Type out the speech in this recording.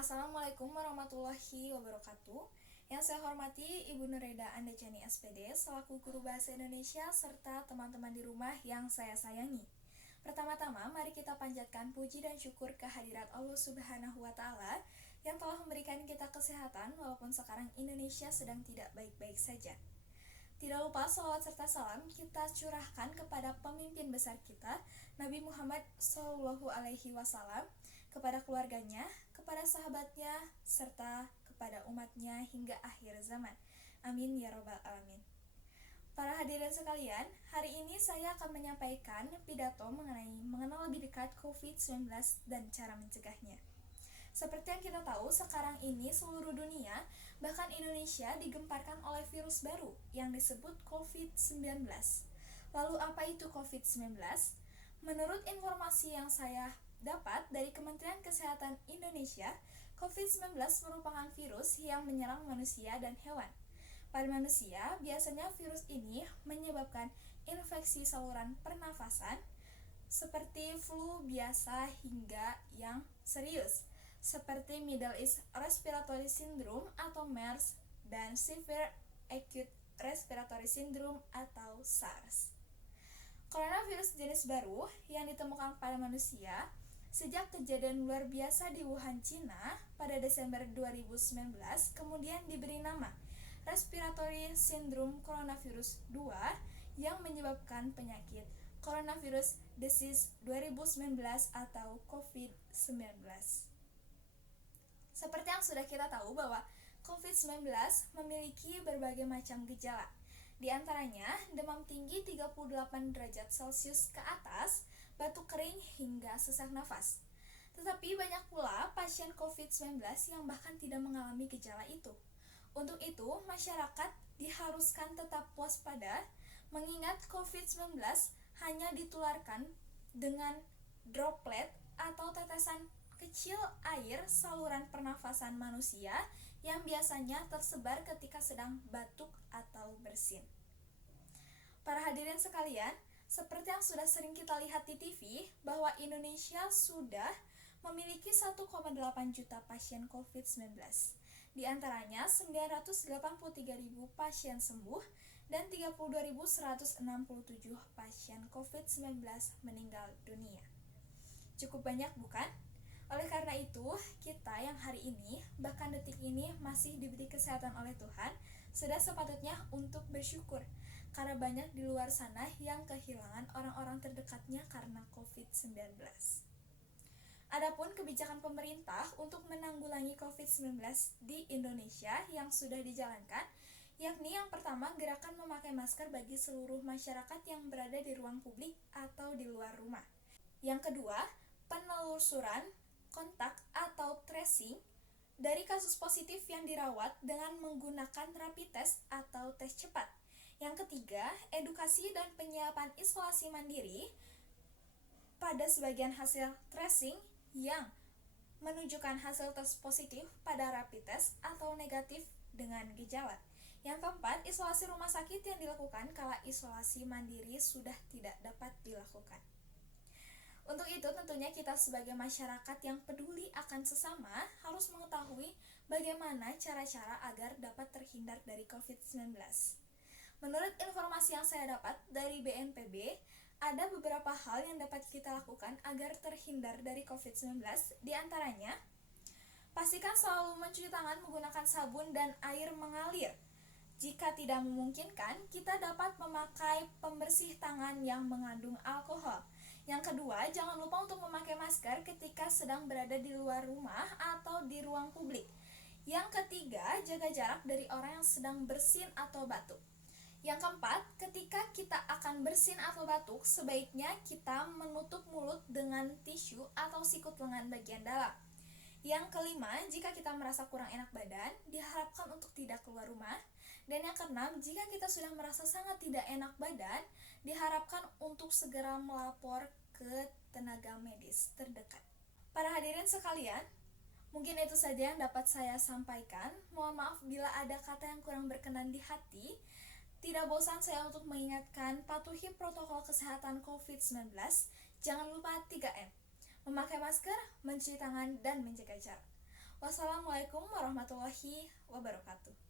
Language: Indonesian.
Assalamualaikum warahmatullahi wabarakatuh. Yang saya hormati Ibu Nureda Andecani SPD selaku guru bahasa Indonesia serta teman-teman di rumah yang saya sayangi. Pertama-tama mari kita panjatkan puji dan syukur kehadirat Allah Subhanahu wa taala yang telah memberikan kita kesehatan walaupun sekarang Indonesia sedang tidak baik-baik saja. Tidak lupa salawat serta salam kita curahkan kepada pemimpin besar kita, Nabi Muhammad SAW, kepada keluarganya, kepada sahabatnya, serta kepada umatnya hingga akhir zaman. Amin ya robbal alamin. Para hadirin sekalian, hari ini saya akan menyampaikan pidato mengenai mengenal lebih dekat COVID-19 dan cara mencegahnya. Seperti yang kita tahu, sekarang ini seluruh dunia, bahkan Indonesia digemparkan oleh virus baru yang disebut COVID-19. Lalu apa itu COVID-19? Menurut informasi yang saya dapat dari Kementerian Kesehatan Indonesia, COVID-19 merupakan virus yang menyerang manusia dan hewan. Pada manusia, biasanya virus ini menyebabkan infeksi saluran pernafasan seperti flu biasa hingga yang serius, seperti Middle East Respiratory Syndrome atau MERS dan Severe Acute Respiratory Syndrome atau SARS. Coronavirus jenis baru yang ditemukan pada manusia sejak kejadian luar biasa di Wuhan, Cina pada Desember 2019 kemudian diberi nama Respiratory Syndrome Coronavirus 2 yang menyebabkan penyakit Coronavirus Disease 2019 atau COVID-19. Seperti yang sudah kita tahu bahwa COVID-19 memiliki berbagai macam gejala. Di antaranya demam tinggi 38 derajat Celcius ke atas, batuk kering hingga sesak nafas. Tetapi banyak pula pasien COVID-19 yang bahkan tidak mengalami gejala itu. Untuk itu, masyarakat diharuskan tetap waspada mengingat COVID-19 hanya ditularkan dengan droplet atau tetesan kecil air saluran pernafasan manusia yang biasanya tersebar ketika sedang batuk atau bersin. Para hadirin sekalian, seperti yang sudah sering kita lihat di TV, bahwa Indonesia sudah memiliki 1,8 juta pasien COVID-19. Di antaranya 983.000 pasien sembuh dan 32.167 pasien COVID-19 meninggal dunia. Cukup banyak bukan? Oleh karena itu, kita yang hari ini, bahkan detik ini masih diberi kesehatan oleh Tuhan, sudah sepatutnya untuk bersyukur, karena banyak di luar sana yang kehilangan orang-orang terdekatnya karena COVID-19. Adapun kebijakan pemerintah untuk menanggulangi COVID-19 di Indonesia yang sudah dijalankan, yakni yang pertama gerakan memakai masker bagi seluruh masyarakat yang berada di ruang publik atau di luar rumah. Yang kedua, penelusuran kontak atau tracing dari kasus positif yang dirawat dengan menggunakan rapid test atau tes cepat. Yang ketiga, edukasi dan penyiapan isolasi mandiri pada sebagian hasil tracing yang menunjukkan hasil tes positif pada rapid test atau negatif dengan gejala. Yang keempat, isolasi rumah sakit yang dilakukan kala isolasi mandiri sudah tidak dapat dilakukan. Untuk itu tentunya kita sebagai masyarakat yang peduli akan sesama harus mengetahui bagaimana cara-cara agar dapat terhindar dari COVID-19. Menurut informasi yang saya dapat dari BNPB, ada beberapa hal yang dapat kita lakukan agar terhindar dari COVID-19. Di antaranya, pastikan selalu mencuci tangan menggunakan sabun dan air mengalir. Jika tidak memungkinkan, kita dapat memakai pembersih tangan yang mengandung alkohol. Yang kedua, jangan lupa untuk memakai masker ketika sedang berada di luar rumah atau di ruang publik. Yang ketiga, jaga jarak dari orang yang sedang bersin atau batuk. Yang keempat, ketika kita akan bersin atau batuk, sebaiknya kita menutup mulut dengan tisu atau sikut lengan bagian dalam. Yang kelima, jika kita merasa kurang enak badan, diharapkan untuk tidak keluar rumah. Dan yang keenam, jika kita sudah merasa sangat tidak enak badan, diharapkan untuk segera melapor ke tenaga medis terdekat. Para hadirin sekalian, mungkin itu saja yang dapat saya sampaikan. Mohon maaf bila ada kata yang kurang berkenan di hati. Tidak bosan saya untuk mengingatkan, patuhi protokol kesehatan COVID-19. Jangan lupa 3M. Memakai masker, mencuci tangan, dan menjaga jarak. Wassalamualaikum warahmatullahi wabarakatuh.